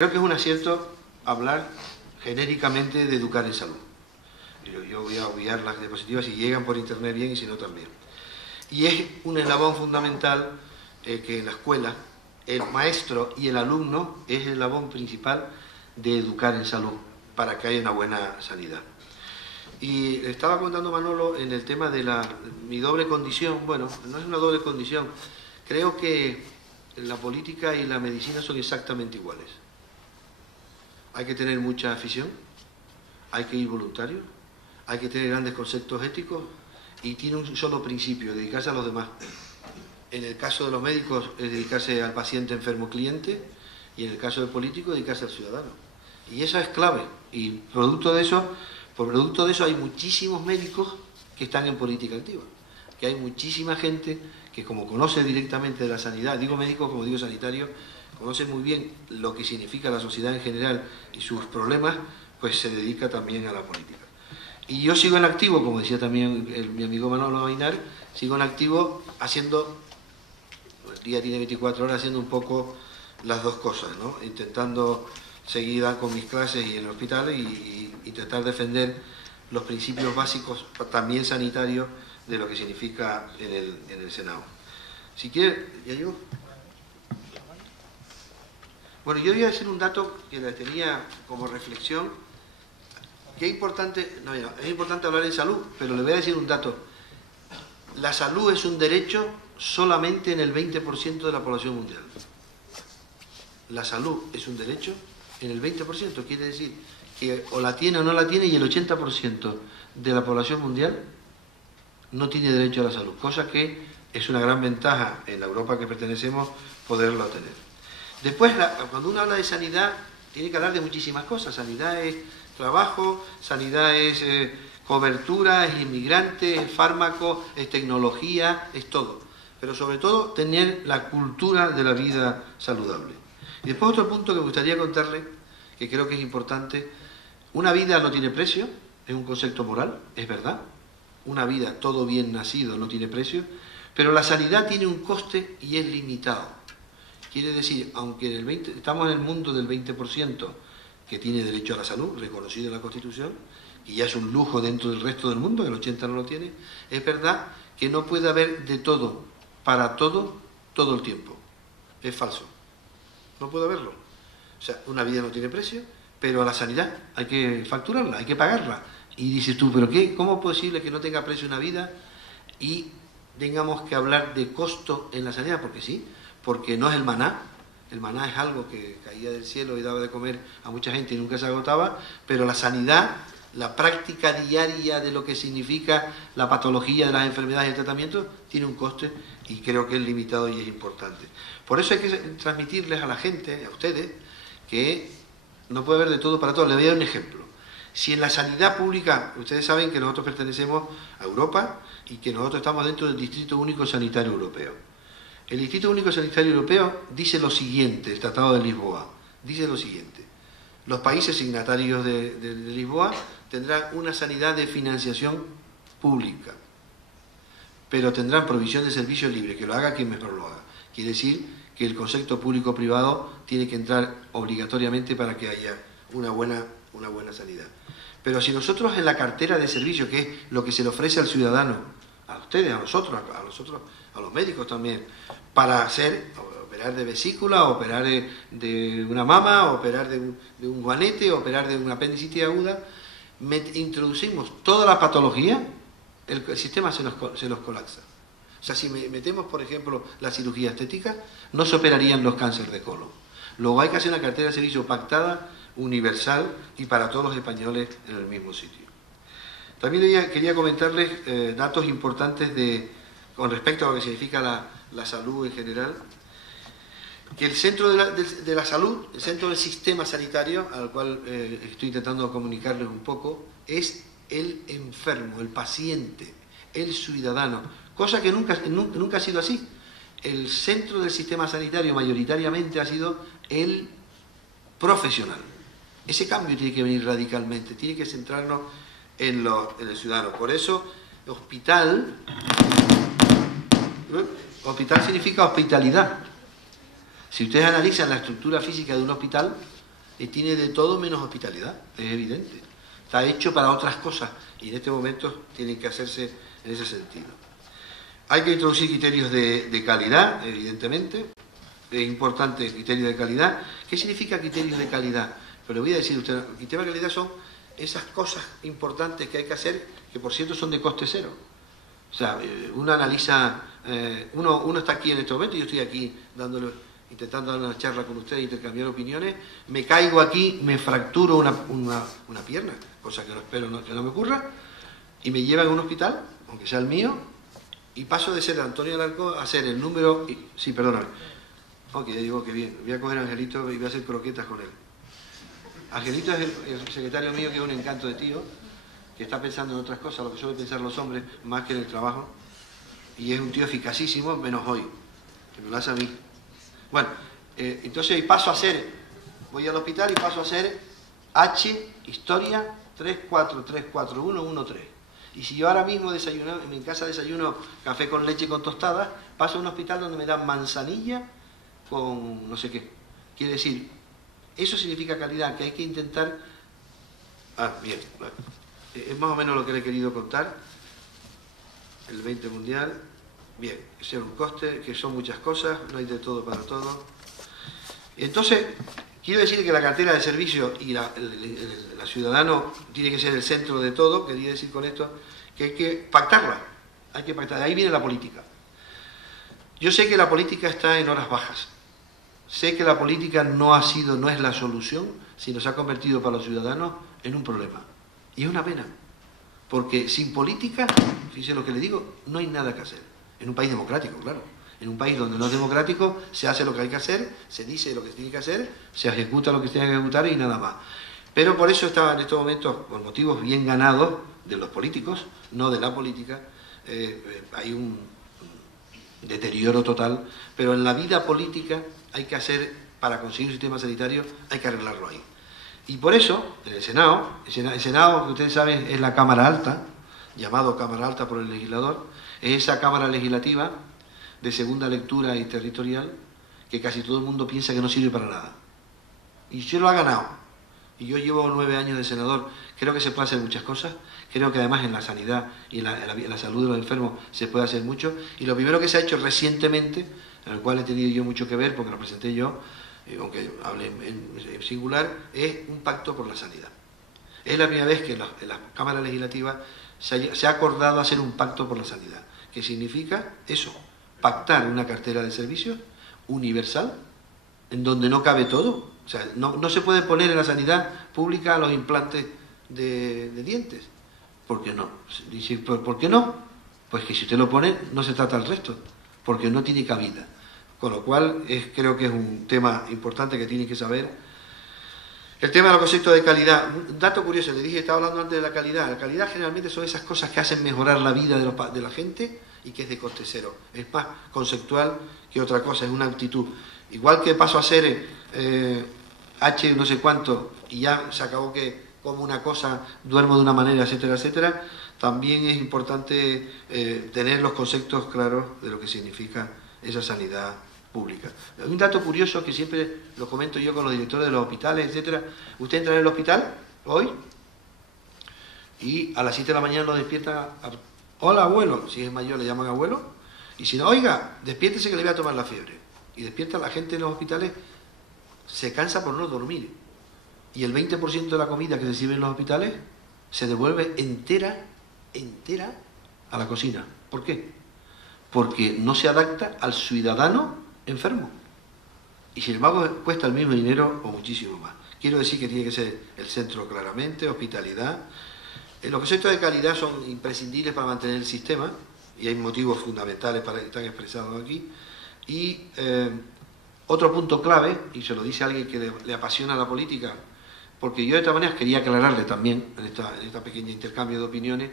Creo que es un acierto hablar genéricamente de educar en salud. Yo voy a obviar las diapositivas si llegan por internet bien y si no también. Y es un eslabón fundamental que en la escuela el maestro y el alumno es el eslabón principal de educar en salud para que haya una buena sanidad. Y estaba contando Manolo en el tema de mi doble condición. Bueno, no es una doble condición. Creo que la política y la medicina son exactamente iguales. Hay que tener mucha afición, hay que ir voluntario, hay que tener grandes conceptos éticos y tiene un solo principio: dedicarse a los demás. En el caso de los médicos es dedicarse al paciente enfermo cliente, y en el caso del político dedicarse al ciudadano. Y eso es clave. Y por producto de eso hay muchísimos médicos que están en política activa, que hay muchísima gente que, como conoce directamente de la sanidad, digo médico como digo sanitario, conoce muy bien lo que significa la sociedad en general y sus problemas, pues se dedica también a la política. Y yo sigo en activo, como decía también mi amigo Manolo Ainar, sigo en activo haciendo, el día tiene 24 horas, haciendo un poco las dos cosas, ¿no? Intentando seguir con mis clases y en el hospital y intentar defender los principios básicos, también sanitarios, de lo que significa en el Senado. Si quiere, ¿ya yo? Bueno, yo voy a decir un dato que la tenía como reflexión, que es importante, es importante hablar de salud, pero le voy a decir un dato. La salud es un derecho solamente en el 20% de la población mundial. La salud es un derecho en el 20%, quiere decir que o la tiene o no la tiene, y el 80% de la población mundial no tiene derecho a la salud, cosa que es una gran ventaja en la Europa que pertenecemos poderlo tener. Después, cuando uno habla de sanidad, tiene que hablar de muchísimas cosas. Sanidad es trabajo, sanidad es cobertura, es inmigrante, es fármaco, es tecnología, es todo. Pero sobre todo, tener la cultura de la vida saludable. Y después otro punto que me gustaría contarle, que creo que es importante: una vida no tiene precio, es un concepto moral, es verdad. Una vida, todo bien nacido, no tiene precio, pero la sanidad tiene un coste y es limitado. Quiere decir, aunque estamos en el mundo del 20% que tiene derecho a la salud, reconocido en la Constitución, y ya es un lujo dentro del resto del mundo, el 80% no lo tiene, es verdad que no puede haber de todo, para todo, todo el tiempo. Es falso. No puede haberlo. O sea, una vida no tiene precio, pero a la sanidad hay que facturarla, hay que pagarla. Y dices tú, ¿pero qué? ¿Cómo es posible que no tenga precio una vida y tengamos que hablar de costo en la sanidad? Porque sí, porque no es el maná. El maná es algo que caía del cielo y daba de comer a mucha gente y nunca se agotaba, pero la sanidad, la práctica diaria de lo que significa la patología de las enfermedades y el tratamiento, tiene un coste y creo que es limitado y es importante. Por eso hay que transmitirles a la gente, a ustedes, que no puede haber de todo para todos. Les voy a dar un ejemplo. Si en la sanidad pública, ustedes saben que nosotros pertenecemos a Europa y que nosotros estamos dentro del Distrito Único Sanitario Europeo. El Distrito Único Sanitario Europeo dice lo siguiente, el Tratado de Lisboa, dice lo siguiente: los países signatarios de Lisboa tendrán una sanidad de financiación pública, pero tendrán provisión de servicios libres, que lo haga quien mejor lo haga. Quiere decir que el concepto público-privado tiene que entrar obligatoriamente para que haya una buena sanidad. Pero si nosotros en la cartera de servicios, que es lo que se le ofrece al ciudadano, a ustedes, a nosotros, a los médicos también, para operar de vesícula, operar de una mama, operar de un guanete, operar de una apendicitis aguda, introducimos toda la patología, el sistema se nos colapsa. O sea, si metemos, por ejemplo, la cirugía estética, no se operarían los cánceres de colon. Luego hay que hacer una cartera de servicios pactada, universal y para todos los españoles en el mismo sitio. También quería comentarles datos importantes con respecto a lo que significa la salud en general. Que el centro de la salud, el centro del sistema sanitario, al cual estoy intentando comunicarles un poco, es el enfermo, el paciente, el ciudadano, cosa que nunca ha sido así. El centro del sistema sanitario mayoritariamente ha sido el profesional. Ese cambio tiene que venir radicalmente, tiene que centrarnos en el ciudadano. Por eso, hospital significa hospitalidad. Si ustedes analizan la estructura física de un hospital, tiene de todo menos hospitalidad, es evidente. Está hecho para otras cosas y en este momento tiene que hacerse en ese sentido. Hay que introducir criterios de calidad, evidentemente. Es importante el criterio de calidad. ¿Qué significa criterios de calidad? Pero le voy a decir a usted, criterios de calidad son esas cosas importantes que hay que hacer, que por cierto son de coste cero. O sea, uno analiza, uno está aquí en este momento, yo estoy aquí intentando dar una charla con ustedes, intercambiar opiniones, me caigo aquí, me fracturo una pierna, cosa que no espero que no me ocurra, y me llevan a un hospital, aunque sea el mío, y paso de ser Antonio Alarcón a ser el número... Sí, perdóname. Ok, ya digo que bien, voy a coger a Angelito y voy a hacer croquetas con él. Angelito es el secretario mío, que es un encanto de tío, que está pensando en otras cosas, lo que suelen pensar los hombres, más que en el trabajo, y es un tío eficacísimo, menos hoy, que me lo hace a mí. Bueno, entonces voy al hospital y paso a ser H, historia 3434113. Y si yo ahora mismo desayuno, en mi casa desayuno café con leche con tostadas, paso a un hospital donde me dan manzanilla con no sé qué. Quiere decir, eso significa calidad, que hay que intentar... bien, vale. Es más o menos lo que le he querido contar. El 20 mundial, bien, que sea un coste, que son muchas cosas, no hay de todo para todo. Entonces, quiero decir que la cartera de servicios y la ciudadano tiene que ser el centro de todo. Quería decir con esto que hay que pactarla, de ahí viene la política. Yo sé que la política está en horas bajas, sé que la política no es la solución, sino se ha convertido para los ciudadanos en un problema. Y es una pena, porque sin política, fíjese lo que le digo, no hay nada que hacer. En un país democrático, claro. En un país donde no es democrático, se hace lo que hay que hacer, se dice lo que se tiene que hacer, se ejecuta lo que se tiene que ejecutar y nada más. Pero por eso estaba en estos momentos, por motivos bien ganados de los políticos, no de la política, hay un deterioro total, pero en la vida política hay que hacer, para conseguir un sistema sanitario, hay que arreglarlo ahí. Y por eso, en el Senado, que ustedes saben es la Cámara Alta, llamado Cámara Alta por el legislador, es esa Cámara Legislativa de segunda lectura y territorial que casi todo el mundo piensa que no sirve para nada. Y se lo ha ganado. Y yo llevo 9 años de senador, creo que se puede hacer muchas cosas, creo que además en la sanidad y en la salud de los enfermos se puede hacer mucho. Y lo primero que se ha hecho recientemente, en el cual he tenido yo mucho que ver, porque lo presenté yo, aunque hable en singular, es un pacto por la sanidad. Es la primera vez que en la Cámara Legislativa se ha acordado hacer un pacto por la sanidad, que significa eso, pactar una cartera de servicios universal, en donde no cabe todo. O sea, no se puede poner en la sanidad pública los implantes de dientes. ¿Por qué no? Dice, ¿por qué no? Pues que si usted lo pone, no se trata el resto, porque no tiene cabida. Con lo cual, creo que es un tema importante que tiene que saber. El tema de los conceptos de calidad. Un dato curioso, le dije, estaba hablando antes de la calidad. La calidad generalmente son esas cosas que hacen mejorar la vida de la gente y que es de coste cero. Es más conceptual que otra cosa, es una actitud. Igual que paso a ser H no sé cuánto y ya se acabó que como una cosa, duermo de una manera, etcétera, etcétera, también es importante tener los conceptos claros de lo que significa esa sanidad pública. Hay un dato curioso que siempre lo comento yo con los directores de los hospitales, etcétera. Usted entra en el hospital hoy y a las 7 de la mañana lo despierta. Hola, abuelo. Si es mayor le llaman abuelo. Y si no, oiga, despiértese que le voy a tomar la fiebre. Y despierta a la gente en los hospitales, se cansa por no dormir. Y el 20% de la comida que se sirve en los hospitales se devuelve entera a la cocina. ¿Por qué? Porque no se adapta al ciudadano enfermo. Y sin embargo cuesta el mismo dinero o muchísimo más. Quiero decir que tiene que ser el centro claramente, hospitalidad. Los conceptos de calidad son imprescindibles para mantener el sistema y hay motivos fundamentales para que están expresados aquí. Y otro punto clave, y se lo dice a alguien que le apasiona la política, porque yo de esta manera quería aclararle también en esta pequeña intercambio de opiniones,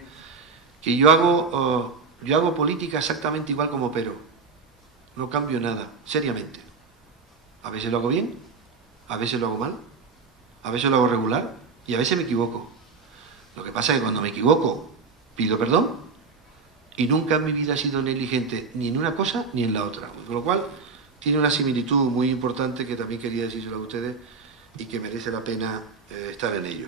que yo hago política exactamente igual como Pero. No cambio nada, seriamente. A veces lo hago bien, a veces lo hago mal, a veces lo hago regular y a veces me equivoco. Lo que pasa es que cuando me equivoco pido perdón y nunca en mi vida he sido negligente ni en una cosa ni en la otra. Con lo cual tiene una similitud muy importante que también quería decírselo a ustedes y que merece la pena estar en ello.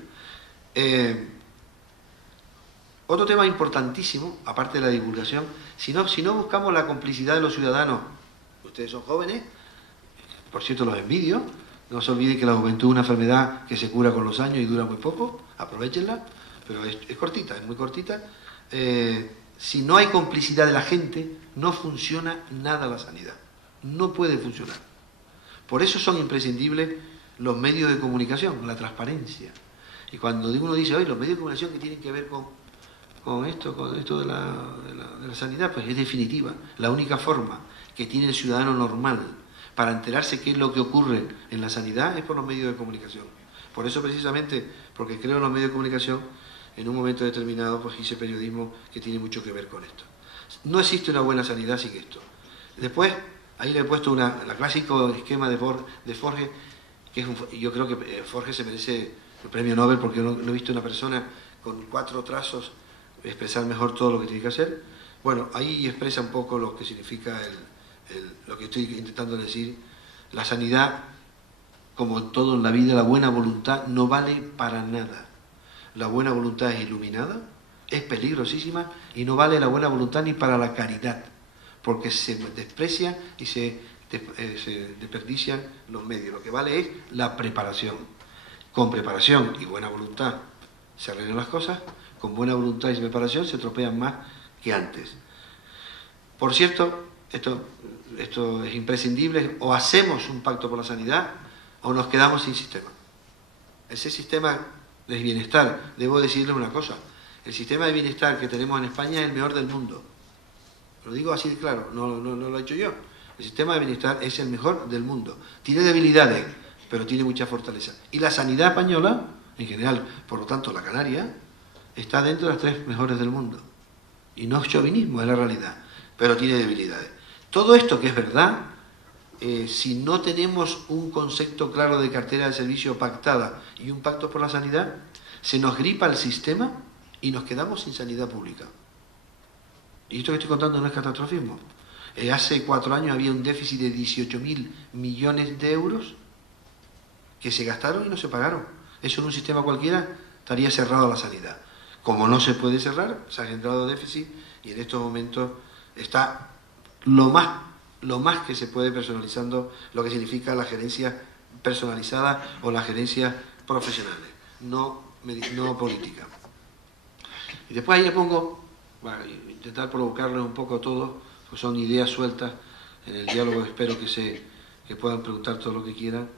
Otro tema importantísimo, aparte de la divulgación, si no buscamos la complicidad de los ciudadanos, ustedes son jóvenes, por cierto los envidio, no se olviden que la juventud es una enfermedad que se cura con los años y dura muy poco, aprovechenla, pero es cortita, es muy cortita. Si no hay complicidad de la gente, no funciona nada la sanidad, no puede funcionar. Por eso son imprescindibles los medios de comunicación, la transparencia. Y cuando uno dice, oye, los medios de comunicación que tienen que ver con esto de la sanidad, pues es definitiva. La única forma que tiene el ciudadano normal para enterarse qué es lo que ocurre en la sanidad es por los medios de comunicación. Por eso precisamente, porque creo en los medios de comunicación, en un momento determinado pues hice periodismo que tiene mucho que ver con esto. No existe una buena sanidad sin esto. Después, ahí le he puesto el clásico esquema de Forge, que es yo creo que Forge se merece el premio Nobel porque no he visto una persona con 4 trazos expresar mejor todo lo que tiene que hacer. Bueno, ahí expresa un poco lo que significa lo que estoy intentando decir. La sanidad, como todo en la vida, la buena voluntad no vale para nada. La buena voluntad es iluminada, es peligrosísima y no vale la buena voluntad ni para la caridad, porque se desprecia y se desperdician los medios. Lo que vale es la preparación. Con preparación y buena voluntad se arreglan las cosas, con buena voluntad y preparación se tropean más que antes. Por cierto, esto es imprescindible, o hacemos un pacto por la sanidad o nos quedamos sin sistema. Ese sistema de bienestar, debo decirles una cosa, el sistema de bienestar que tenemos en España es el mejor del mundo. Lo digo así de claro, no lo he hecho yo. El sistema de bienestar es el mejor del mundo. Tiene debilidades, pero tiene mucha fortaleza. Y la sanidad española, en general, por lo tanto la canaria, está dentro de las 3 mejores del mundo. Y no es chauvinismo, es la realidad, pero tiene debilidades. Todo esto que es verdad, si no tenemos un concepto claro de cartera de servicio pactada y un pacto por la sanidad, se nos gripa el sistema y nos quedamos sin sanidad pública. Y esto que estoy contando no es catastrofismo. Hace 4 años había un déficit de 18.000 millones de euros que se gastaron y no se pagaron. Eso en un sistema cualquiera estaría cerrado la sanidad. Como no se puede cerrar, se ha generado déficit y en estos momentos está lo más que se puede personalizando lo que significa la gerencia personalizada o las gerencias profesionales, no política. Y después ahí le pongo, para intentar provocarles un poco a todos, pues son ideas sueltas, en el diálogo espero que puedan preguntar todo lo que quieran,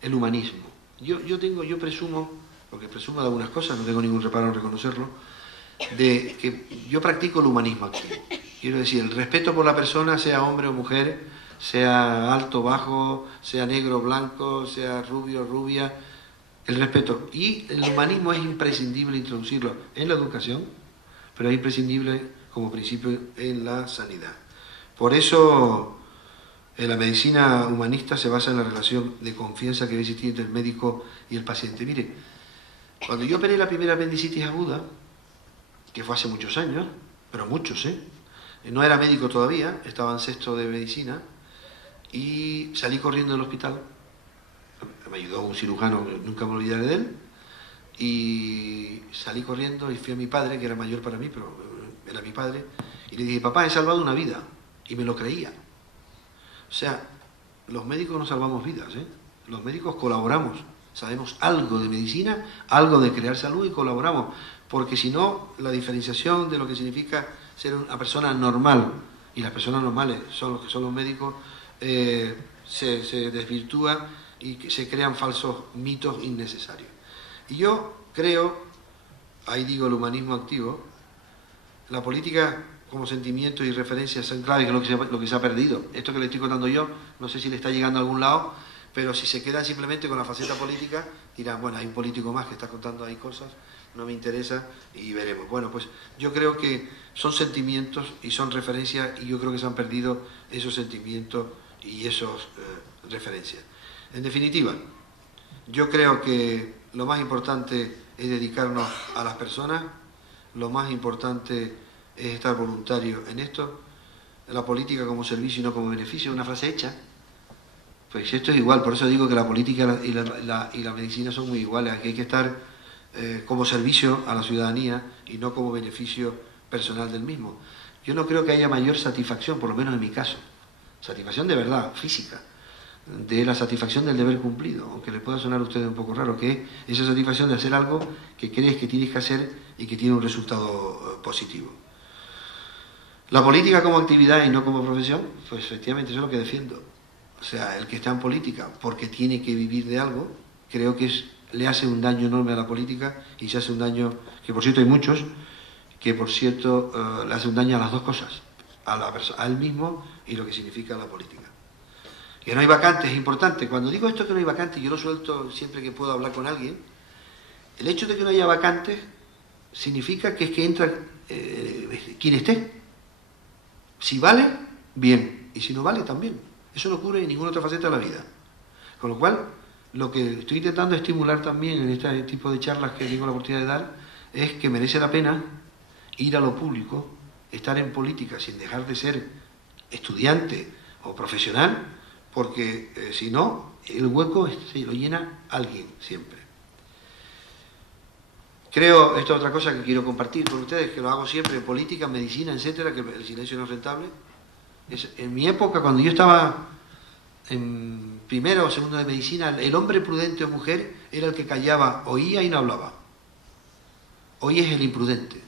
el humanismo. Yo presumo, porque presumo de algunas cosas, no tengo ningún reparo en reconocerlo, de que yo practico el humanismo activo. Quiero decir, el respeto por la persona, sea hombre o mujer, sea alto o bajo, sea negro o blanco, sea rubio o rubia, el respeto. Y el humanismo es imprescindible introducirlo en la educación, pero es imprescindible como principio en la sanidad. Por eso la medicina humanista se basa en la relación de confianza que existe entre el médico y el paciente. Mire, cuando yo operé la primera apendicitis aguda, que fue hace muchos años, pero muchos, no era médico todavía, estaba en 6º de medicina, y salí corriendo del hospital. Me ayudó un cirujano, nunca me olvidaré de él, y salí corriendo y fui a mi padre, que era mayor para mí, pero era mi padre, y le dije, papá, he salvado una vida, y me lo creía. O sea, los médicos no salvamos vidas, los médicos colaboramos, sabemos algo de medicina, algo de crear salud y colaboramos, porque si no, la diferenciación de lo que significa ser una persona normal, y las personas normales son los que son los médicos, se desvirtúa y se crean falsos mitos innecesarios. Y yo creo, ahí digo el humanismo activo, la política como sentimiento y referencias son claves, que es lo que se ha perdido. Esto que le estoy contando yo, no sé si le está llegando a algún lado, pero si se quedan simplemente con la faceta política, dirán, bueno, hay un político más que está contando ahí cosas, no me interesa y veremos. Bueno, pues yo creo que son sentimientos y son referencias y yo creo que se han perdido esos sentimientos y esas referencias. En definitiva, yo creo que lo más importante es dedicarnos a las personas, lo más importante es estar voluntario en esto, la política como servicio y no como beneficio, una frase hecha, Pues esto es igual, por eso digo que la política y la medicina son muy iguales. Aquí hay que estar como servicio a la ciudadanía y no como beneficio personal del mismo. Yo no creo que haya mayor satisfacción, por lo menos en mi caso, satisfacción de verdad, física, de la satisfacción del deber cumplido, aunque le pueda sonar a ustedes un poco raro, que es esa satisfacción de hacer algo que crees que tienes que hacer y que tiene un resultado positivo. La política como actividad y no como profesión, pues efectivamente eso es lo que defiendo. O sea, el que está en política porque tiene que vivir de algo, creo que le hace un daño enorme a la política y se hace un daño, que por cierto hay muchos, que por cierto le hace un daño a las dos cosas, a él mismo y lo que significa la política. Que no hay vacantes es importante. Cuando digo esto que no hay vacantes, yo lo suelto siempre que puedo hablar con alguien. El hecho de que no haya vacantes significa que es que entra quien esté. Si vale, bien. Y si no vale, también. Eso no ocurre en ninguna otra faceta de la vida. Con lo cual, lo que estoy intentando estimular también en este tipo de charlas que tengo la oportunidad de dar es que merece la pena ir a lo público, estar en política sin dejar de ser estudiante o profesional, porque si no, el hueco se lo llena alguien siempre. Creo, esto es otra cosa que quiero compartir con ustedes, que lo hago siempre en política, en medicina, etcétera, que el silencio no es rentable. En mi época, cuando yo estaba en primero o segundo de medicina, el hombre prudente o mujer era el que callaba, oía y no hablaba. Hoy es el imprudente.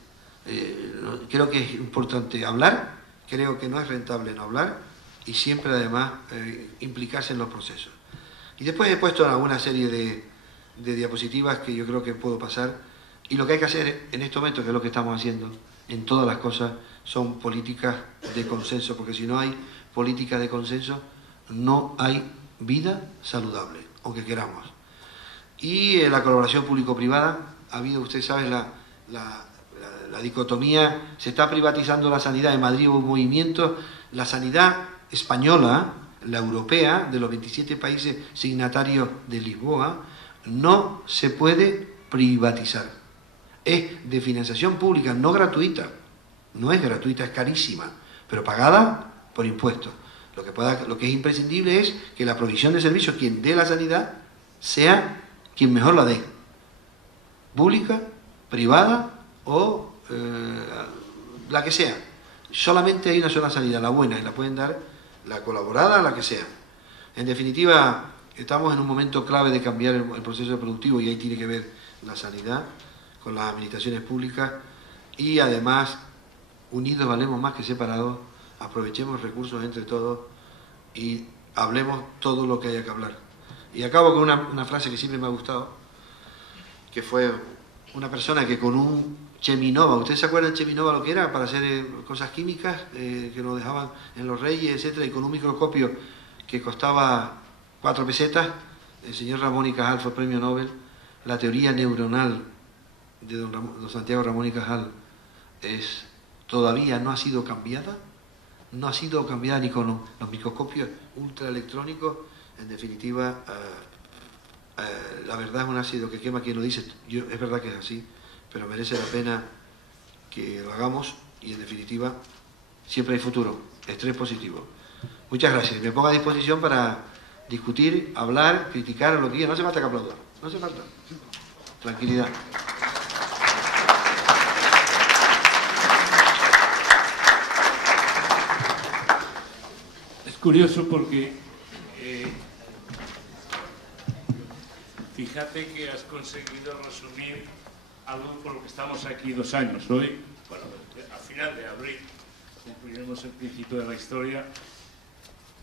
Creo que es importante hablar, creo que no es rentable no hablar y siempre además implicarse en los procesos. Y después he puesto alguna serie de diapositivas que yo creo que puedo pasar, y lo que hay que hacer en estos momentos, que es lo que estamos haciendo en todas las cosas, son políticas de consenso, porque si no hay políticas de consenso no hay vida saludable, aunque queramos. Y la colaboración público-privada, ha habido, usted sabe, la dicotomía, se está privatizando la sanidad. En Madrid hubo un movimiento, la sanidad española, la europea, de los 27 países signatarios de Lisboa, no se puede privatizar. Es de financiación pública, no gratuita. No es gratuita, es carísima, pero pagada por impuestos. Lo que es imprescindible es que la provisión de servicios, quien dé la sanidad, sea quien mejor la dé. Pública, privada o la que sea. Solamente hay una sola sanidad, la buena, y la pueden dar la colaborada, la que sea. En definitiva, estamos en un momento clave de cambiar el proceso productivo, y ahí tiene que ver la sanidad con las administraciones públicas, y además, unidos valemos más que separados. Aprovechemos recursos entre todos y hablemos todo lo que haya que hablar. Y acabo con una frase que siempre me ha gustado, que fue una persona que con un Cheminova, ¿ustedes se acuerdan de Cheminova lo que era? Para hacer cosas químicas, que lo dejaban en los Reyes, etcétera, y con un microscopio que costaba 4 pesetas, el señor Ramón y Cajal fue premio Nobel. La teoría neuronal de don Santiago Ramón y Cajal todavía no ha sido cambiada, no ha sido cambiada ni con los microscopios ultraelectrónicos. En definitiva, la verdad es un ácido que quema quien lo dice. Es verdad que es así, pero merece la pena que lo hagamos, y en definitiva siempre hay futuro, estrés positivo. Muchas gracias. Me pongo a disposición para discutir, hablar, criticar, lo que quiera. No hace falta que aplaudan, no hace falta. Tranquilidad. Es curioso porque fíjate que has conseguido resumir algo por lo que estamos aquí 2 años. Hoy, bueno, a final de abril, concluiremos el principio de la historia.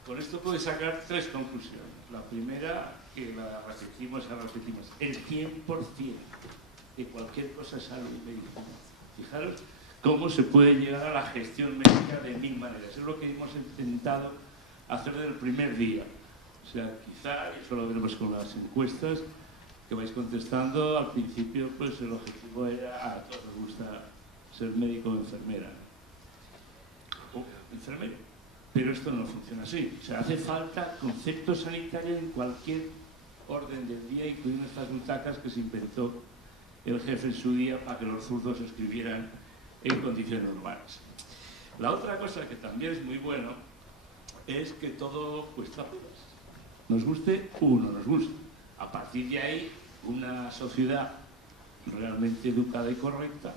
Con esto puedes sacar 3 conclusiones. La primera, que la repetimos, el 100% de cualquier cosa es salud y medicina. Fijaros cómo se puede llegar a la gestión médica de 1000 maneras. Es lo que hemos intentado hacer desde el primer día. O sea, quizá, y eso lo veremos con las encuestas que vais contestando, al principio pues el objetivo era, a todos nos gusta ser médico o enfermera. O enfermero. Pero esto no funciona así. O sea, hace falta concepto sanitario en cualquier orden del día, incluyendo estas butacas que se inventó el jefe en su día para que los zurdos escribieran en condiciones urbanas. La otra cosa que también es muy bueno es que todo cuesta apenas. Nos guste o no nos guste. A partir de ahí, una sociedad realmente educada y correcta,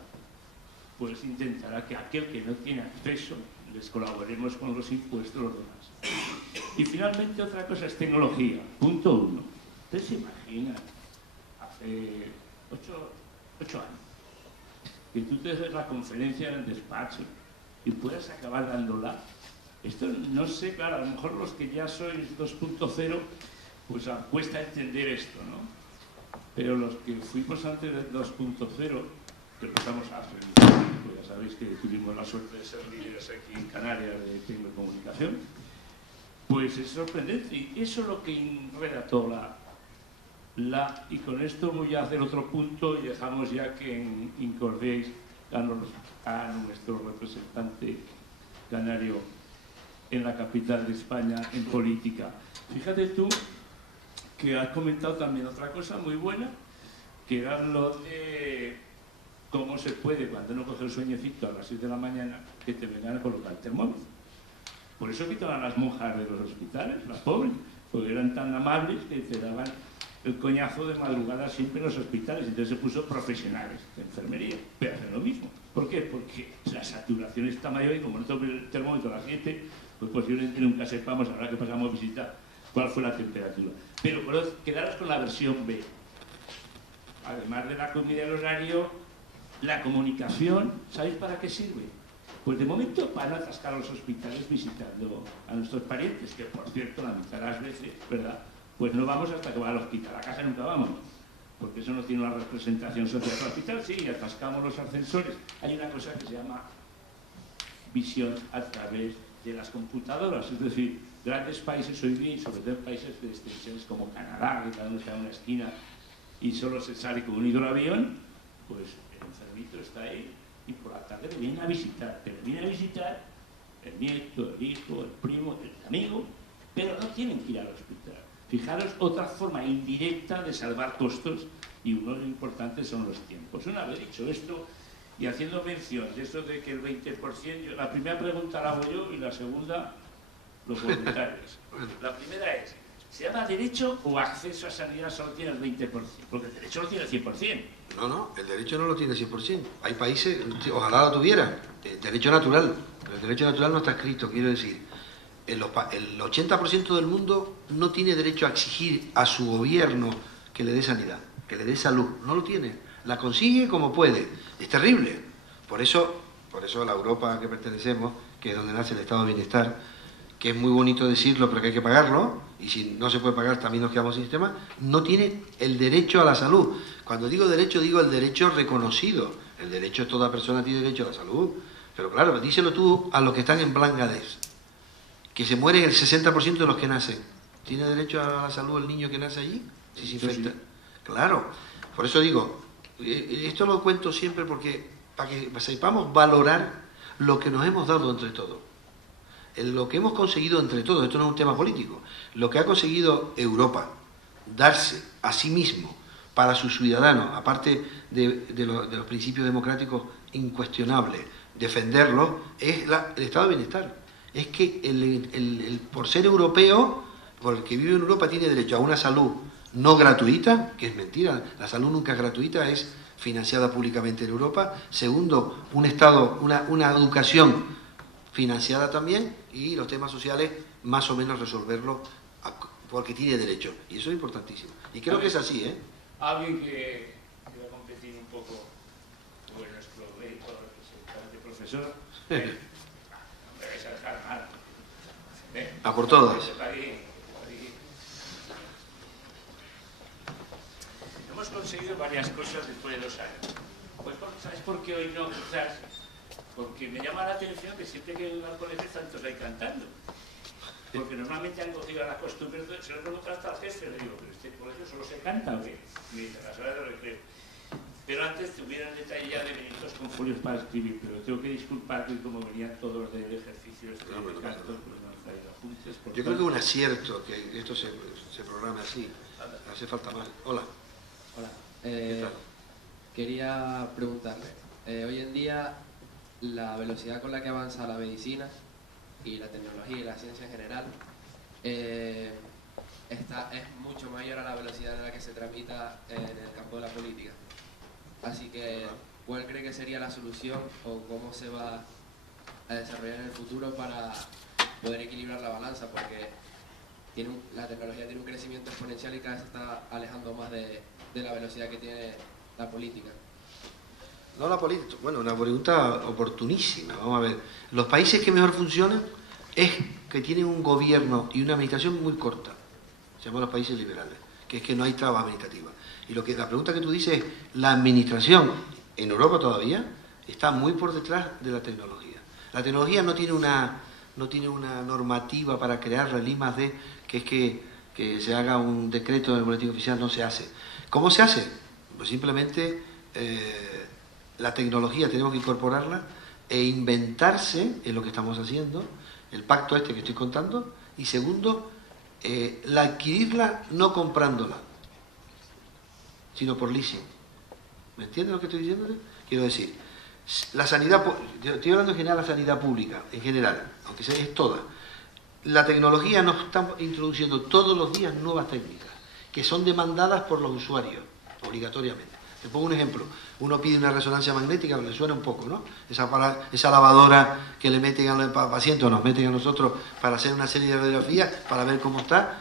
pues intentará que aquel que no tiene acceso les colaboremos con los impuestos los demás. Y finalmente otra cosa es tecnología. Punto 1. ¿Ustedes se imaginan hace 8 años que tú te des la conferencia en el despacho y puedas acabar dándola? Esto no sé, claro, a lo mejor los que ya sois 2.0 pues cuesta entender esto, ¿no? Pero los que fuimos antes del 2.0, que empezamos hace mucho tiempo, ya sabéis que tuvimos la suerte de ser líderes aquí en Canarias de telecomunicación, pues es sorprendente. Y eso es lo que enreda toda y con esto voy a hacer otro punto y dejamos ya que incordiéis a nuestro representante canario en la capital de España en política. Fíjate tú que has comentado también otra cosa muy buena, que era lo de cómo se puede, cuando uno coge el sueñecito a las 6 de la mañana, que te vengan a colocar el termómetro. Por eso quitaban a las monjas de los hospitales, las pobres, porque eran tan amables que te daban el coñazo de madrugada siempre en los hospitales. Entonces se puso profesionales de enfermería, pero hacen lo mismo. ¿Por qué? Porque la saturación está mayor y como no toque el termómetro a las 7, pues posiblemente nunca sepamos, ahora que pasamos visita, cuál fue la temperatura. Pero quedaros con la versión B. Además de la comida y el horario, la comunicación, ¿sabéis para qué sirve? Pues de momento para atascar a los hospitales visitando a nuestros parientes, que por cierto, la mitad de las veces, ¿verdad? Pues no vamos hasta que va al hospital, a casa nunca vamos, porque eso no tiene una representación social. Al hospital sí, atascamos los ascensores. Hay una cosa que se llama visión a través de las computadoras, es decir, grandes países hoy día, y sobre todo países de extensiones como Canadá, que cada uno está en una esquina y solo se sale con un hidroavión, pues el enfermito está ahí y por la tarde le vienen a visitar, pero viene a visitar el nieto, el hijo, el primo, el amigo, pero no tienen que ir al hospital. Fijaros, otra forma indirecta de salvar costos, y uno de los importantes son los tiempos. Una vez dicho esto, y haciendo mención de esto de que el 20%, la primera pregunta la hago yo y la segunda los voluntarios. La primera es, ¿se llama derecho o acceso a sanidad solo tiene el 20%? Porque el derecho lo tiene el 100%. No, el derecho no lo tiene el 100%. Hay países, ojalá lo tuvieran, el derecho natural, pero el derecho natural no está escrito, quiero decir. El 80% del mundo no tiene derecho a exigir a su gobierno que le dé sanidad, que le dé salud. No lo tiene. La consigue como puede. Es terrible. Por eso la Europa a que pertenecemos, que es donde nace el estado de bienestar, que es muy bonito decirlo, pero que hay que pagarlo, y si no se puede pagar también nos quedamos sin sistema, no tiene el derecho a la salud. Cuando digo derecho, digo el derecho reconocido. El derecho, toda persona tiene derecho a la salud. Pero claro, díselo tú a los que están en Bangladesh, que se mueren el 60% de los que nacen. ¿Tiene derecho a la salud el niño que nace allí? Si se infecta. Sí. Claro. Por eso digo, esto lo cuento siempre porque para que sepamos valorar lo que nos hemos dado entre todos. Lo que hemos conseguido entre todos, esto no es un tema político, lo que ha conseguido Europa, darse a sí mismo para sus ciudadanos, aparte de los principios democráticos incuestionables, defenderlos, es el estado de bienestar. Es que por ser europeo, por el que vive en Europa, tiene derecho a una salud no gratuita, que es mentira, la salud nunca es gratuita, es financiada públicamente en Europa. Segundo, un Estado, una educación financiada también, y los temas sociales más o menos resolverlo porque tiene derecho. Y eso es importantísimo. Y creo que es así, ¿eh? Alguien que va a competir un poco con nuestro médico representante, profesor. A por todas. Hemos conseguido varias cosas después de 2 años. Pues, ¿sabes por qué hoy no? Quizás porque me llama la atención que siempre que vengo al colegio están todos ahí cantando. Porque normalmente han cogido la costumbre, se lo preguntan hasta al jefe, le digo, ¿pero este colegio solo se canta o qué? Me dice, las horas de recreo. Pero antes tuvieran detalle ya de venidos con folios para escribir, pero tengo que disculpar que como venían todos del ejercicio de canto, pues no han traído apuntes. Yo creo que es un acierto que esto se programe así. Hace falta más. Hola. Hola. ¿Qué tal? Quería preguntarle, hoy en día la velocidad con la que avanza la medicina y la tecnología y la ciencia en general es es mucho mayor a la velocidad en la que se tramita en el campo de la política. Así que, ¿cuál cree que sería la solución o cómo se va a desarrollar en el futuro para poder equilibrar la balanza? Porque la tecnología tiene un crecimiento exponencial y cada vez se está alejando más de la velocidad que tiene la política. No la política, bueno, una pregunta oportunísima. Vamos a ver, los países que mejor funcionan es que tienen un gobierno y una administración muy corta. Se llaman los países liberales, que es que no hay trabas administrativas. Y la pregunta que tú dices es, la administración en Europa todavía está muy por detrás de la tecnología. La tecnología no tiene una normativa para crearla, el I+D, que es que se haga un decreto en el boletín oficial, no se hace. ¿Cómo se hace? Pues simplemente la tecnología tenemos que incorporarla e inventarse, en lo que estamos haciendo, el pacto este que estoy contando, y segundo, la adquirirla no comprándola, sino por leasing. ¿Me entiendes lo que estoy diciendo? Quiero decir, la sanidad, estoy hablando en general de la sanidad pública, en general, aunque sea es toda. La tecnología nos está introduciendo todos los días nuevas técnicas que son demandadas por los usuarios, obligatoriamente. Te pongo un ejemplo. Uno pide una resonancia magnética, le suena un poco, ¿no? Esa lavadora que le meten al paciente o nos meten a nosotros para hacer una serie de radiografías, para ver cómo está.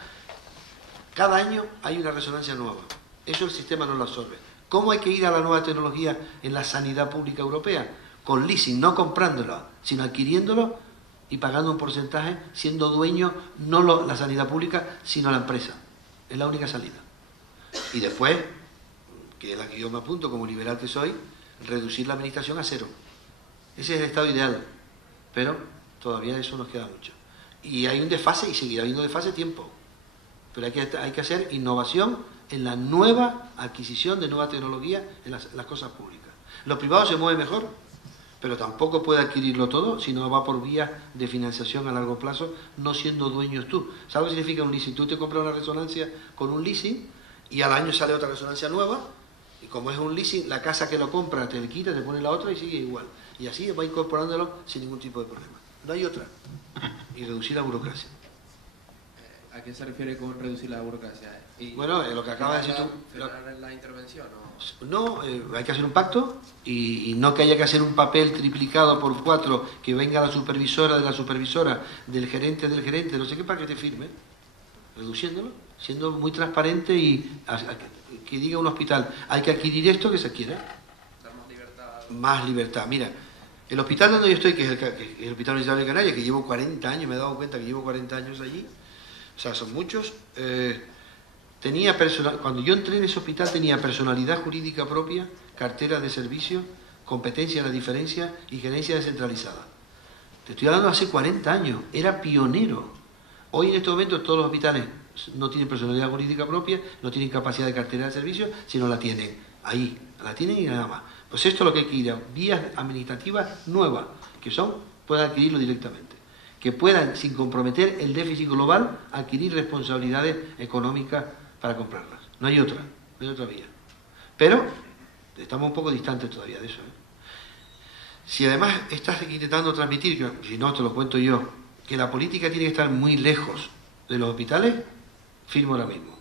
Cada año hay una resonancia nueva. Eso el sistema no lo absorbe. ¿Cómo hay que ir a la nueva tecnología en la sanidad pública europea? Con leasing, no comprándola, sino adquiriéndolo y pagando un porcentaje, siendo dueño no la sanidad pública, sino la empresa. Es la única salida. Y después, que es la que yo me apunto como liberal que soy, reducir la administración a cero. Ese es el estado ideal, pero todavía de eso nos queda mucho. Y hay un desfase y seguirá habiendo desfase tiempo. Pero hay que hacer innovación en la nueva adquisición de nueva tecnología en las cosas públicas. Los privados se mueven mejor, pero tampoco puede adquirirlo todo si no va por vías de financiación a largo plazo, no siendo dueños tú. ¿Sabes lo que significa un leasing? Tú te compras una resonancia con un leasing y al año sale otra resonancia nueva, y como es un leasing, la casa que lo compra te le quita, te pone la otra y sigue igual. Y así va incorporándolo sin ningún tipo de problema. No hay otra. Y reducir la burocracia. ¿A qué se refiere con reducir la burocracia? Bueno, lo que acaba de decir tú... ¿Frenar la intervención? No, hay que hacer un pacto y no que haya que hacer un papel triplicado por 4, que venga la supervisora de la supervisora, del gerente, no sé qué, para que te firme, reduciéndolo, siendo muy transparente y que diga un hospital, hay que adquirir esto, que se adquiera. Dar más libertad. Más libertad. Mira, el hospital donde yo estoy, que es el Hospital Universitario de Canarias, que llevo 40 años, me he dado cuenta que llevo 40 años allí, o sea, son muchos. Cuando yo entré en ese hospital tenía personalidad jurídica propia, cartera de servicio, competencia en la diferencia y gerencia descentralizada. Te estoy hablando de hace 40 años, era pionero. Hoy en estos momentos todos los hospitales no tienen personalidad jurídica propia, no tienen capacidad de cartera de servicio, sino la tienen ahí, la tienen y nada más. Pues esto es lo que hay que ir a vías administrativas nuevas, que puedan adquirirlo directamente, que puedan, sin comprometer el déficit global, adquirir responsabilidades económicas para comprarlas. No hay otra vía. Pero estamos un poco distantes todavía de eso. Si además estás intentando transmitir, que si no te lo cuento yo, que la política tiene que estar muy lejos de los hospitales, firmo ahora mismo.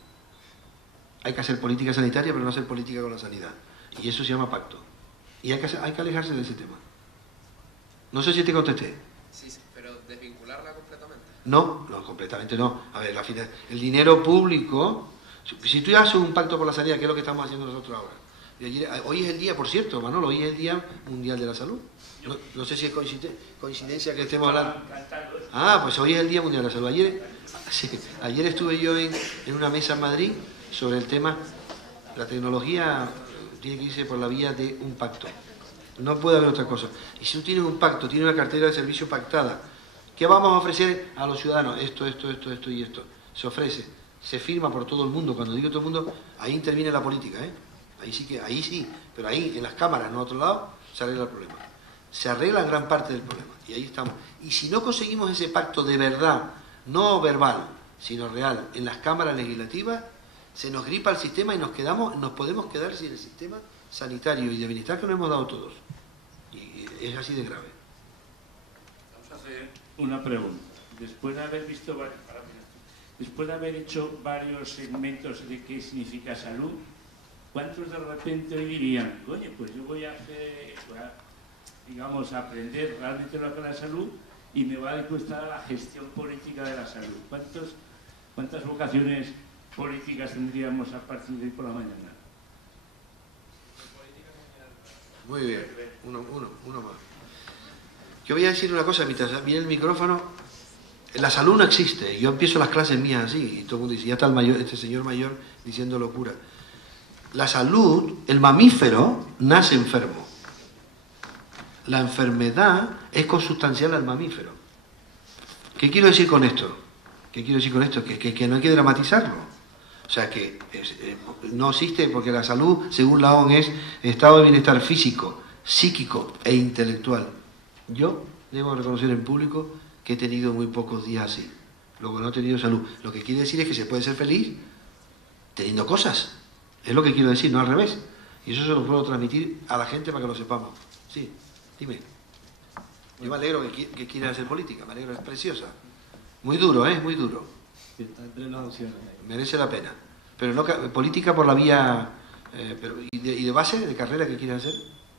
Hay que hacer política sanitaria, pero no hacer política con la sanidad. Y eso se llama pacto. Y hay que alejarse de ese tema. No sé si te contesté. Sí, pero desvincularla completamente. No, completamente no. A ver, el dinero público, si tú haces un pacto por la sanidad, que es lo que estamos haciendo nosotros ahora. Hoy es el día, por cierto, Manolo, hoy es el Día Mundial de la Salud. No sé si es coincidencia que estemos hablando. Pues hoy es el Día Mundial de la Salud. Ayer estuve yo en una mesa en Madrid sobre el tema. La tecnología tiene que irse por la vía de un pacto. No puede haber otra cosa. Y si tú tienes un pacto, tienes una cartera de servicio pactada, ¿qué vamos a ofrecer a los ciudadanos? Esto y esto. Se ofrece, se firma por todo el mundo. Cuando digo todo el mundo, ahí interviene la política, ¿eh? Ahí sí, pero ahí en las cámaras, no a otro lado, se arregla el problema. Se arregla gran parte del problema. Y ahí estamos. Y si no conseguimos ese pacto de verdad, no verbal, sino real, en las cámaras legislativas, se nos gripa el sistema y nos podemos quedar sin el sistema sanitario y de bienestar que nos hemos dado todos. Y es así de grave. Vamos a hacer una pregunta. Después de haber visto después de haber hecho varios segmentos de qué significa salud, ¿cuántos de repente hoy dirían, oye, pues yo voy a hacer, digamos, a aprender realmente lo que es la salud y me va a costar la gestión política de la salud? ¿Cuántas vocaciones políticas tendríamos a partir de hoy por la mañana? Muy bien, uno más. Yo voy a decir una cosa, mientras viene el micrófono. La salud no existe. Yo empiezo las clases mías así, y todo el mundo dice, ya está este señor mayor diciendo locura. La salud, el mamífero, nace enfermo. La enfermedad es consustancial al mamífero. ¿Qué quiero decir con esto? Que no hay que dramatizarlo. O sea, que no existe, porque la salud, según la OMS, es estado de bienestar físico, psíquico e intelectual. Yo debo reconocer en público que he tenido muy pocos días así. Luego no he tenido salud. Lo que quiere decir es que se puede ser feliz teniendo cosas. Es lo que quiero decir, no al revés. Y eso se lo puedo transmitir a la gente para que lo sepamos. Sí, dime. Yo me alegro que quieras hacer política, me alegro, es preciosa. Muy duro, muy duro. Está entre las opciones. Merece la pena. Pero no política por la vía... ¿y de base, de carrera que quieres hacer?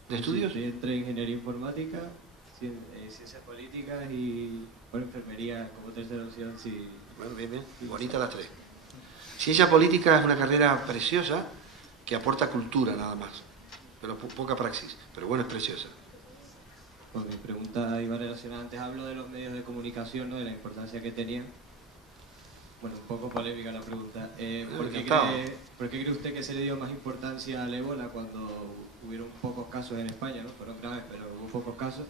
¿De estudios? Sí, entre ingeniería informática, ciencias políticas y enfermería como tercera opción. Sí. Bueno, bien. Bonita las tres. Ciencia política es una carrera preciosa que aporta cultura nada más. Pero poca praxis. Pero bueno, es preciosa. Pues mi pregunta iba relacionada. Antes hablo de los medios de comunicación, ¿no? De la importancia que tenían. Bueno, un poco polémica la pregunta. ¿Por qué cree usted que se le dio más importancia al ébola cuando hubieron pocos casos en España, ¿no? Fueron graves, pero hubo pocos casos,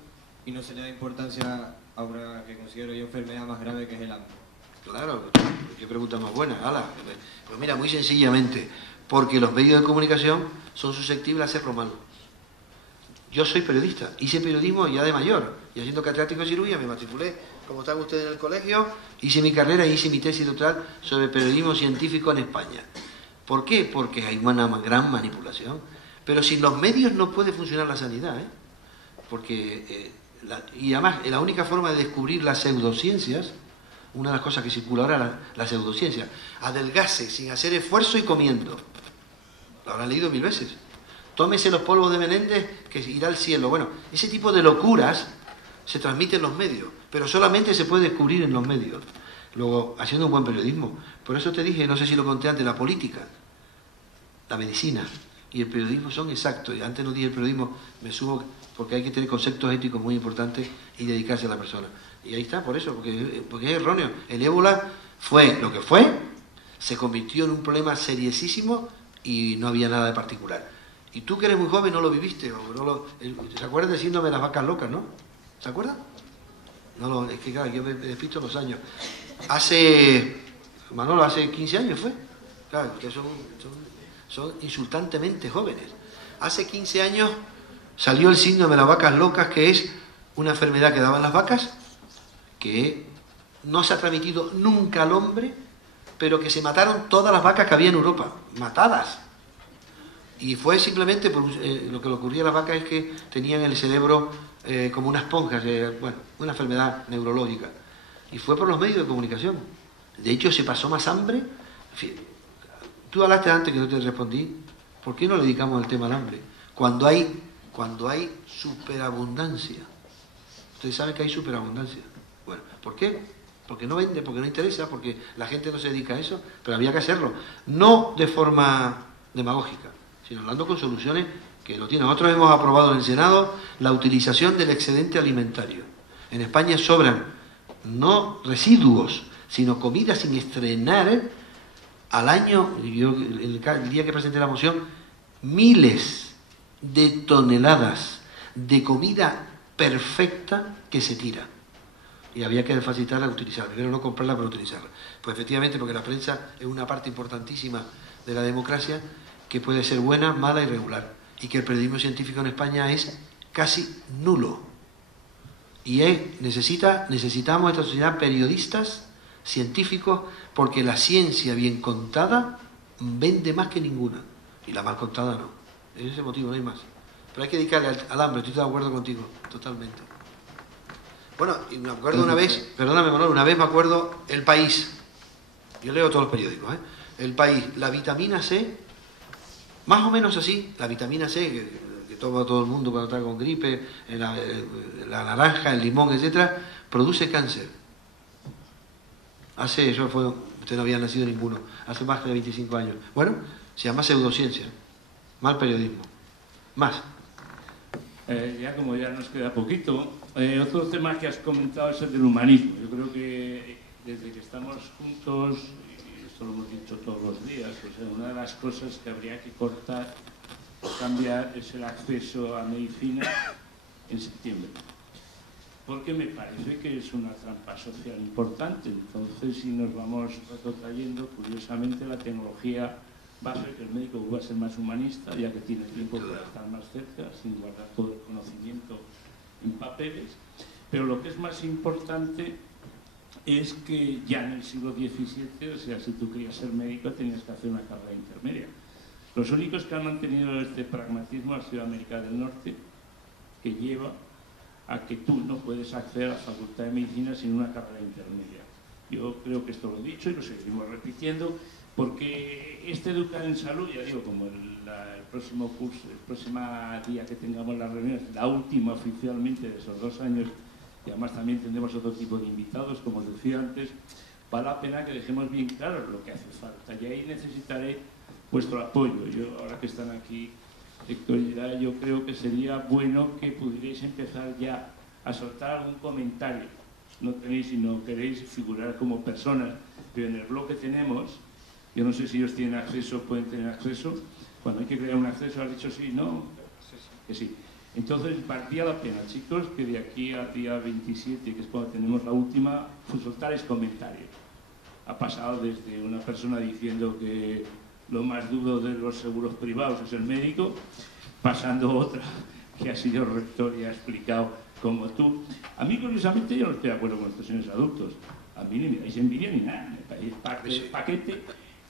y no se le da importancia a una que considero yo enfermedad más grave, que es el hambre? Claro, qué pregunta más buena. Pues mira, muy sencillamente, porque los medios de comunicación son susceptibles a hacerlo mal. Yo soy periodista, hice periodismo ya de mayor, y haciendo catedrático de cirugía me matriculé, como están ustedes en el colegio, hice mi carrera y hice mi tesis doctoral sobre periodismo científico en España. ¿Por qué? Porque hay una gran manipulación. Pero sin los medios no puede funcionar la sanidad, porque y además la única forma de descubrir las pseudociencias, una de las cosas que circula ahora, la pseudociencia, adelgase sin hacer esfuerzo y comiendo. Lo habrán leído 1000 veces. Tómese los polvos de Menéndez que irá al cielo. Bueno, ese tipo de locuras se transmiten en los medios, pero solamente se puede descubrir en los medios. Luego, haciendo un buen periodismo. Por eso te dije, no sé si lo conté antes, la política, la medicina y el periodismo son exactos. Y antes no dije el periodismo, me sumo, porque hay que tener conceptos éticos muy importantes y dedicarse a la persona. Y ahí está, por eso, porque es erróneo. El ébola fue lo que fue, se convirtió en un problema seriosísimo y no había nada de particular. Y tú que eres muy joven no lo viviste, ¿se acuerdan del síndrome de las vacas locas, no? ¿Se acuerdan? No, es que claro, yo me despisto los años. Hace 15 años fue. Claro, que son insultantemente jóvenes. Hace 15 años salió el síndrome de las vacas locas, que es una enfermedad que daban las vacas, que no se ha transmitido nunca al hombre, pero que se mataron todas las vacas que había en Europa, matadas. Y fue simplemente por lo que le ocurría a las vacas es que tenían el cerebro como una esponja, una enfermedad neurológica. Y fue por los medios de comunicación. De hecho, se pasó más hambre. Tú hablaste antes que no te respondí. ¿Por qué no le dedicamos el tema al hambre? Cuando hay superabundancia. Ustedes saben que hay superabundancia. Bueno, ¿por qué? Porque no vende, porque no interesa, porque la gente no se dedica a eso. Pero había que hacerlo. No de forma demagógica, sino hablando con soluciones que lo tienen. Nosotros hemos aprobado en el Senado la utilización del excedente alimentario. En España sobran no residuos, sino comida sin estrenar al año. Yo el día que presenté la moción, miles de toneladas de comida perfecta que se tira. Y había que facilitarla a utilizarla, pero no comprarla para utilizarla. Pues efectivamente, porque la prensa es una parte importantísima de la democracia, que puede ser buena, mala y regular, y que el periodismo científico en España es casi nulo. Y necesitamos esta sociedad periodistas, científicos, porque la ciencia bien contada vende más que ninguna, y la mal contada no. Es ese motivo, no hay más. Pero hay que dedicarle al hambre, estoy de acuerdo contigo, totalmente. Bueno, y me acuerdo una vez, perdóname Manolo, una vez me acuerdo El País. yo leo todos los periódicos, El País, la vitamina C, más o menos así, la vitamina C que toma todo el mundo cuando está con gripe, la naranja, el limón, etcétera, produce cáncer. Usted no había nacido ninguno, hace más de 25 años. Bueno, se llama pseudociencia, mal periodismo. Más. Ya como ya nos queda poquito, otro tema que has comentado es el del humanismo. Yo creo que desde que estamos juntos, y esto lo hemos dicho todos los días, una de las cosas que habría que cortar o cambiar es el acceso a medicina en septiembre. Porque me parece que es una trampa social importante. Entonces, si nos vamos retrotrayendo, curiosamente la tecnología va a hacer que el médico va a ser más humanista, ya que tiene tiempo para estar más cerca, sin guardar todo el conocimiento en papeles. Pero lo que es más importante es que ya en el siglo XVII, o sea, si tú querías ser médico, tenías que hacer una carrera intermedia. Los únicos que han mantenido este pragmatismo ha sido América del Norte, que lleva a que tú no puedes acceder a la Facultad de Medicina sin una carrera intermedia. Yo creo que esto lo he dicho y lo seguimos repitiendo, porque Educar en Salud, ya digo, como el próximo curso, el próximo día que tengamos las reuniones, la última oficialmente de esos 2 años, y además también tendremos otro tipo de invitados, como os decía antes, vale la pena que dejemos bien claro lo que hace falta. Y ahí necesitaré vuestro apoyo. Yo, ahora que están aquí Héctor y Ida, yo creo que sería bueno que pudierais empezar ya a soltar algún comentario. No tenéis, si no queréis figurar como personas, pero en el blog que tenemos, yo no sé si ellos tienen acceso, pueden tener acceso. Cuando hay que crear un acceso, has dicho sí, no, que sí. Entonces, valdría la pena, chicos, que de aquí al día 27, que es cuando tenemos la última, pues soltaréis comentarios. Ha pasado desde una persona diciendo que lo más duro de los seguros privados es el médico, pasando otra que ha sido rector y ha explicado como tú. A mí, curiosamente, yo no estoy de acuerdo con estos señores adultos. A mí ni me dais envidia ni nada. Me parece paquete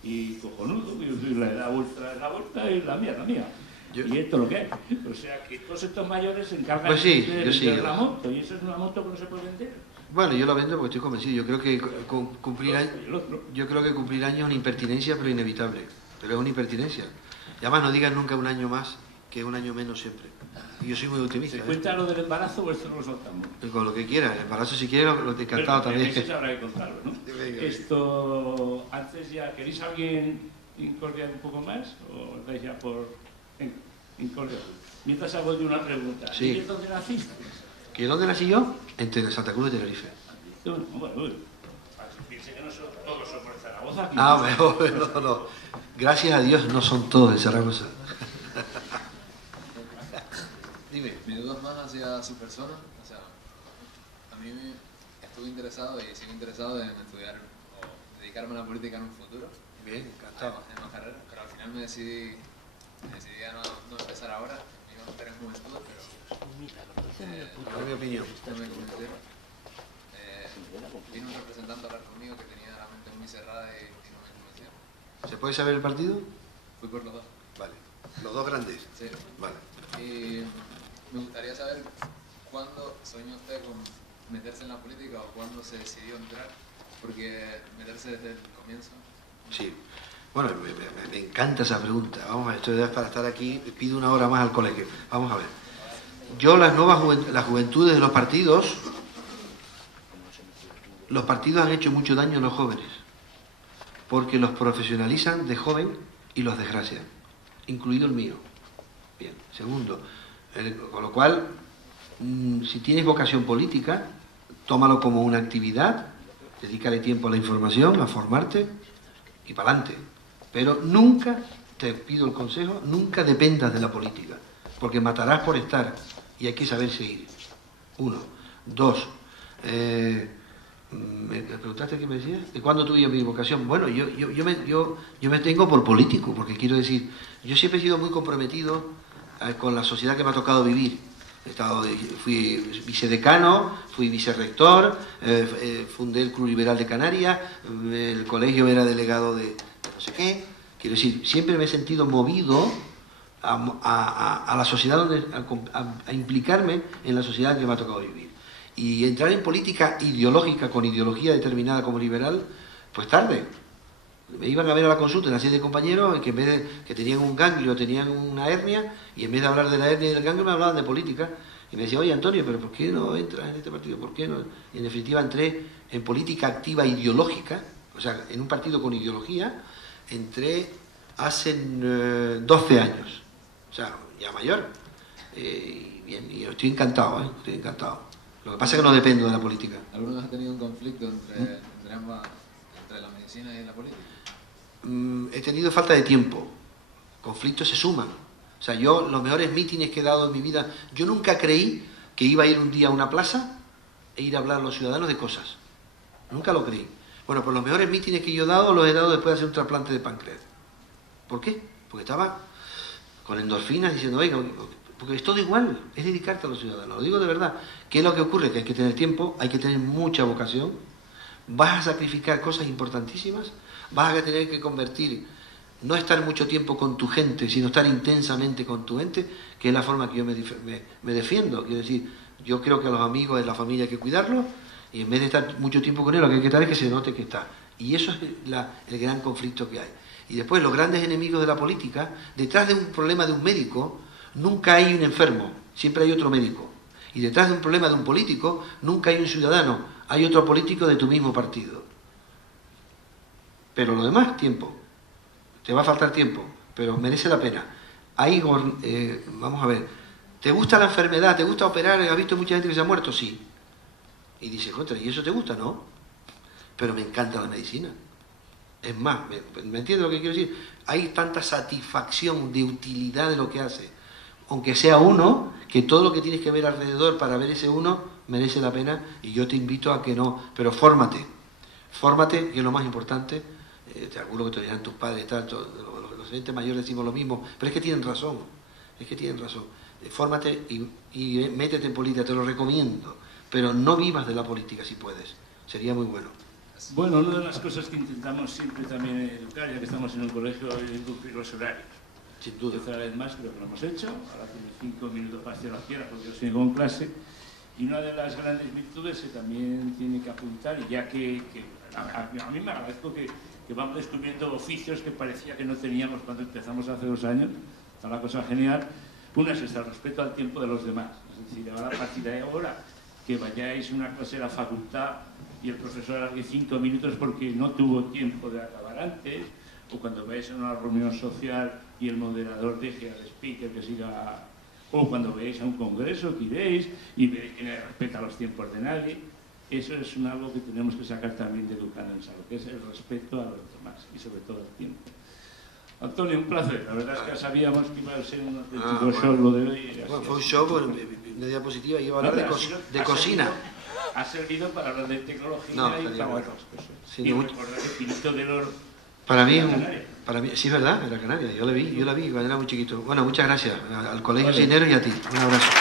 y cojonudo. Yo soy la edad vuestra es la vuestra y la mía es la mía. Y esto es lo que hay. O sea, que todos estos mayores se encargan de vender la moto. Y eso es una moto que no se puede vender. Bueno, yo la vendo porque estoy convencido. Yo creo que cumplir años es una impertinencia, pero inevitable. Pero es una impertinencia. Y además no digan nunca un año más que un año menos siempre. Y yo soy muy optimista. ¿Se cuenta lo del embarazo o esto no lo soltamos? Con lo que quiera. El embarazo, si quiere, lo he encantado también. Eso habrá que contarlo, ¿no? Esto, antes ya, ¿queréis a alguien incordiar un poco más? ¿O os dais ya por incordiar? Mientras hago yo una pregunta. Sí. ¿Y dónde naciste? ¿Que dónde nací yo? En Santa Cruz de Tenerife. Bueno, piense que no son todos somos de Zaragoza. No. Gracias a Dios no son todos de Zaragoza. Dime. Mi duda es más hacia su persona. O sea, a mí estuve interesado y sigo interesado en estudiar o dedicarme a la política en un futuro. Bien, encantado. En una carrera, pero al final me decidí a no empezar ahora. Me iba a meter en juventud, pero mi opinión. No me convencieron. Vino un representante a hablar conmigo que tenía la mente muy cerrada y no me convenció. ¿Se puede saber el partido? Fui por los dos. Vale. ¿Los dos grandes? Sí. Vale. Y me gustaría saber cuándo soñó usted con meterse en la política o cuándo se decidió entrar, porque meterse desde el comienzo. Sí. Bueno, me encanta esa pregunta. Vamos a ver, esto es para estar aquí, pido una hora más al colegio. Vamos a ver. Yo las juventudes de los partidos han hecho mucho daño a los jóvenes, porque los profesionalizan de joven y los desgracian, incluido el mío. Bien, segundo, con lo cual, si tienes vocación política, tómalo como una actividad, dedícale tiempo a la información, a formarte y para adelante. Pero nunca, te pido el consejo, nunca dependas de la política, porque matarás por estar y hay que saber seguir. 1. 2. ¿Me preguntaste qué me decías? ¿De cuándo tuve mi vocación? Bueno, yo me tengo por político, porque quiero decir, yo siempre he sido muy comprometido con la sociedad que me ha tocado vivir. Fui vicedecano, fui vicerrector, fundé el Club Liberal de Canarias, el colegio era delegado de no sé qué. Quiero decir, siempre me he sentido movido a la sociedad, a implicarme en la sociedad que me ha tocado vivir. Y entrar en política ideológica, con ideología determinada como liberal, pues tarde. Me iban a ver a la consulta una serie de compañeros que en vez de que tenían un ganglio, tenían una hernia, y en vez de hablar de la hernia y del ganglio me hablaban de política. Y me decía, oye Antonio, pero ¿por qué no entras en este partido? ¿Por qué no? Y en definitiva entré en política activa ideológica, o sea, en un partido con ideología, entré hace 12 años, o sea, ya mayor. Bien, y yo estoy encantado, estoy encantado. Lo que pasa es que no dependo de la política. ¿Alguna vez has tenido un conflicto entre ambas, entre la medicina y la política? He tenido falta de tiempo. Conflictos se suman. O sea, yo los mejores mítines que he dado en mi vida, yo nunca creí que iba a ir un día a una plaza e ir a hablar a los ciudadanos de cosas. Nunca lo creí. Bueno, pues los mejores mítines que yo he dado los he dado después de hacer un trasplante de páncreas. ¿Por qué? Porque estaba con endorfinas diciendo, oiga, porque es todo igual, es dedicarte a los ciudadanos. Lo digo de verdad. ¿Qué es lo que ocurre? Que hay que tener tiempo, hay que tener mucha vocación, vas a sacrificar cosas importantísimas, vas a tener que convertir, no estar mucho tiempo con tu gente, sino estar intensamente con tu gente, que es la forma que yo me defiendo. Quiero decir, yo creo que a los amigos de la familia hay que cuidarlos, y en vez de estar mucho tiempo con él, lo que hay que estar es que se note que está. Y eso es el gran conflicto que hay. Y después los grandes enemigos de la política, detrás de un problema de un médico, nunca hay un enfermo, siempre hay otro médico. Y detrás de un problema de un político, nunca hay un ciudadano, hay otro político de tu mismo partido. Pero lo demás, tiempo. Te va a faltar tiempo, pero merece la pena. Ahí, vamos a ver, ¿te gusta la enfermedad? ¿Te gusta operar? ¿Has visto mucha gente que se ha muerto? Sí. Y dice, contra, ¿y eso te gusta? No. Pero me encanta la medicina. Es más, ¿me entiendes lo que quiero decir? Hay tanta satisfacción de utilidad de lo que hace. Aunque sea uno, que todo lo que tienes que ver alrededor para ver ese uno merece la pena, y yo te invito a que no, pero fórmate, que es lo más importante. Te aseguro que te dirán tus padres, los gente mayores decimos lo mismo, pero es que tienen razón, fórmate y métete en política, te lo recomiendo, pero no vivas de la política si puedes, sería muy bueno. Bueno, una de las cosas que intentamos siempre también educar, ya que estamos en un colegio, es cumplir los horarios. Sin duda. Otra vez más creo que lo hemos hecho, ahora tiene 5 minutos para hacer la izquierda porque yo sigo en clase, y una de las grandes virtudes que también tiene que apuntar, y ya que a mí me agradezco que vamos descubriendo oficios que parecía que no teníamos cuando empezamos hace 2 años, está la cosa genial. Una es el respeto al tiempo de los demás, es decir, ahora a partir de ahora que vayáis a una clase de la facultad y el profesor alargue 5 minutos porque no tuvo tiempo de acabar antes, o cuando veáis a una reunión social y el moderador deje al speaker que siga, o cuando veáis a un congreso que iréis y veréis que no respeta los tiempos de nadie. Eso es algo que tenemos que sacar también de Educando en Salud, que es el respeto a los demás y sobre todo el tiempo. Antonio, un placer. La verdad es que ya sabíamos que iba a ser un auténtico show lo de hoy. Bueno, fue un show con una diapositiva y iba a hablar de cocina. Ha servido para hablar de tecnología y para otras cosas. Sí, y recordar el Pinito del Oro. Para mí, sí es verdad, era Canaria, yo la vi cuando era muy chiquito. Bueno, muchas gracias al Colegio Cisneros y a ti. Un abrazo.